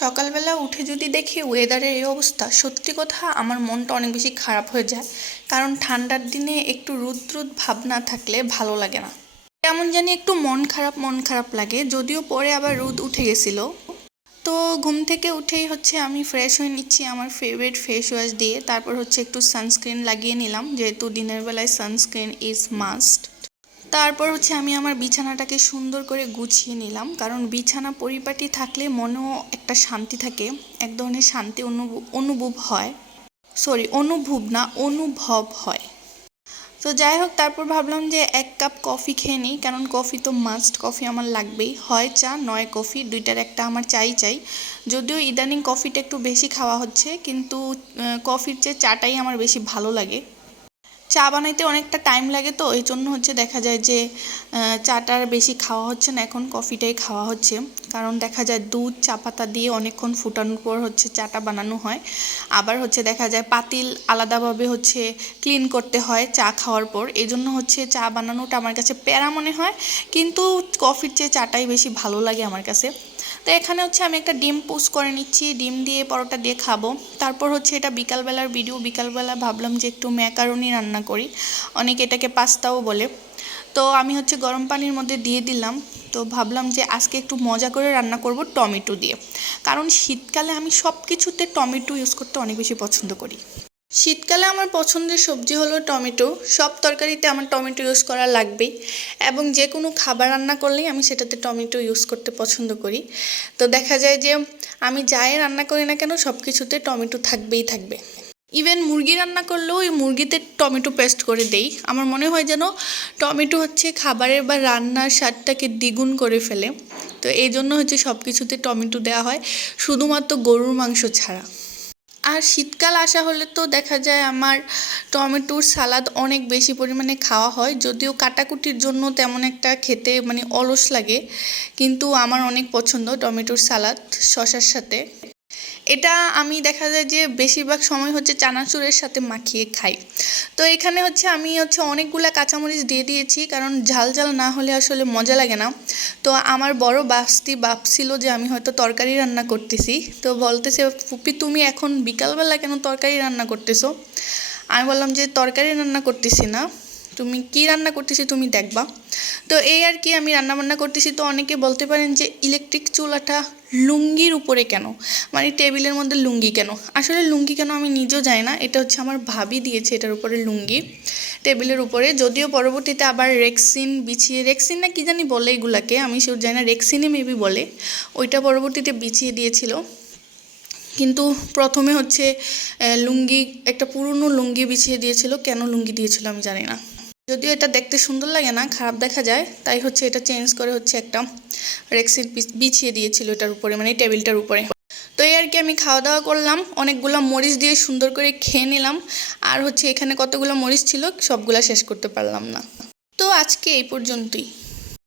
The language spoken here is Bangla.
সকালবেলা উঠে যদি দেখি ওয়েদারের এই অবস্থা, সত্যি কথা আমার মনটা অনেক বেশি খারাপ হয়ে যায়। কারণ ঠান্ডার দিনে একটু রোদ রোদ ভাব না থাকলে ভালো লাগে না। কেমন জানি একটু মন খারাপ মন খারাপ লাগে। যদিও পরে আবার রোদ উঠে গেছিল। তো ঘুম থেকে উঠেই হচ্ছে আমি ফ্রেশ হয়ে নিচ্ছি আমার ফেভারিট ফেস ওয়াশ দিয়ে। তারপর হচ্ছে একটু সানস্ক্রিন লাগিয়ে নিলাম। যেহেতু দিনের বেলায় সানস্ক্রিন ইজ মাস্ট তারপর হচ্ছে আমি আমার বিছানাটাকে সুন্দর করে গুছিয়ে নিলাম। কারণ বিছানা পরিপাটি থাকলে মনেও একটা শান্তি থাকে, এক ধরনের শান্তি অনুভব হয়। সরি অনুভব না, অনুভব হয়। তো যাই হোক, তারপর ভাবলাম যে এক কাপ কফি খেয়ে নিই, কারণ কফি তো মাস্ট কফি আমার লাগবেই। হয় চা, নয় কফি, দুইটার একটা আমার চাই চাই। যদিও ইদানিং কফিটা একটু বেশি খাওয়া হচ্ছে, কিন্তু কফির চেয়ে চাটাই আমার বেশি ভালো লাগে। চা বানাইতে অনেকটা টাইম লাগে তো এই জন্য হচ্ছে দেখা যায় যে চাটার বেশি খাওয়া হচ্ছে না, এখন কফিটাই খাওয়া হচ্ছে। কারণ দেখা যায় দুধ, চা পাতা দিয়ে অনেকক্ষণ ফুটানোর পর হচ্ছে চাটা বানানো হয়। আবার হচ্ছে দেখা যায় পাতিল আলাদাভাবে হচ্ছে ক্লিন করতে হয় চা খাওয়ার পর। এই জন্য হচ্ছে চা বানানোটা আমার কাছে প্যারা মনে হয়। কিন্তু কফির চেয়ে চাটাই বেশি ভালো লাগে আমার কাছে। তো এখানে হচ্ছে আমি একটা ডিম পোস্ট করে নিচ্ছি। ডিম দিয়ে পরোটা দিয়ে খাব। তারপর হচ্ছে এটা বিকালবেলার ভিডিও বিকালবেলা ভাবলাম যে একটু ম্যাকারনি রান্না করি। অনেকে এটাকে পাস্তাও বলে। তো আমি হচ্ছে গরম পানির মধ্যে দিয়ে দিলাম। তো ভাবলাম যে আজকে একটু মজা করে রান্না করব টমেটো দিয়ে। কারণ শীতকালে আমি সব কিছুতে টমেটো ইউজ করতে অনেক বেশি পছন্দ করি। শীতকালে আমার পছন্দের সবজি হলো টমেটো। সব তরকারিতে আমার টমেটো ইউজ করা লাগবেই এবং যে কোনো খাবার রান্না করলেই আমি সেটাতে টমেটো ইউজ করতে পছন্দ করি। তো দেখা যায় যে আমি যাই রান্না করি না কেন সব কিছুতে টমেটো থাকবেই থাকবে। ইভেন মুরগি রান্না করলেও ওই মুরগিতে টমেটো পেস্ট করে দেই। আমার মনে হয় যেন টমেটো হচ্ছে খাবারের বা রান্নার স্বাদটাকে দ্বিগুণ করে ফেলে। তো এই জন্য হচ্ছে সব কিছুতে টমেটো দেওয়া হয়। শুধুমাত্র গরুর মাংস ছাড়া। আর শীতকাল আসা হলে তো দেখা যায় আমার টমেটোর সালাদ অনেক বেশি পরিমাণে খাওয়া হয়। যদিও কাটাকুটির জন্য তেমন একটা খেতে মানে অলস লাগে। কিন্তু আমার অনেক পছন্দ টমেটোর সালাদ শশার সাথে। এটা আমি দেখা যায় যে বেশিরভাগ সময় হচ্ছে চানাচুরের সাথে মাখিয়ে খাই। তো এখানে হচ্ছে আমি হচ্ছে অনেকগুলা কাঁচামরিচ দিয়ে দিয়েছি, কারণ ঝাল ঝাল না হলে আসলে মজা লাগে না। তো আমার বড় বাস্তি ছিল যে আমি হয়তো তরকারি রান্না করতেছি। তো বলতেছে, ফুপি, তুমি এখন বিকালবেলা কেন তরকারি রান্না করতেছো? আমি বললাম যে, তরকারি রান্না করতেছি না। তুমি কি রান্না করতেছি তুমি দেখবা। তো এই আর কি আমি রান্নাবান্না করতেছি। তো অনেকে বলতে পারেন যে ইলেকট্রিক চুলাটা লুঙ্গির উপরে কেন? মানে টেবিলের মধ্যে লুঙ্গি কেন? আসলে লুঙ্গি কেন আমি নিজেও যাই না। এটা হচ্ছে আমার ভাবি দিয়েছে এটার উপরে লুঙ্গি টেবিলের উপরে। যদিও পরবর্তীতে আবার রেক্সিন বিছিয়ে রেক্সিন না কি জানি বলে এগুলাকে, আমি সেও জানি না রেক্সিনে মেবি বলে। ওইটা পরবর্তীতে বিছিয়ে দিয়েছিল। কিন্তু প্রথমে হচ্ছে লুঙ্গি, একটা পুরনো লুঙ্গি বিছিয়ে দিয়েছিল। কেন লুঙ্গি দিয়েছিল আমি জানি না। যদিও এটা দেখতে সুন্দর লাগে না, খারাপ দেখা যায়, তাই হচ্ছে এটা চেঞ্জ করে হচ্ছে একটা রেক্সিট বিছিয়ে দিয়েছিল এটার উপরে মানে টেবিলটার উপরে। তো এই আর কি আমি খাওয়া দাওয়া করলাম, অনেকগুলো মরিচ দিয়ে সুন্দর করে খেয়ে নিলাম, আর হচ্ছে এখানে কতগুলো মরিচ ছিল সবগুলা শেষ করতে পারলাম না। তো আজকে এই পর্যন্তই।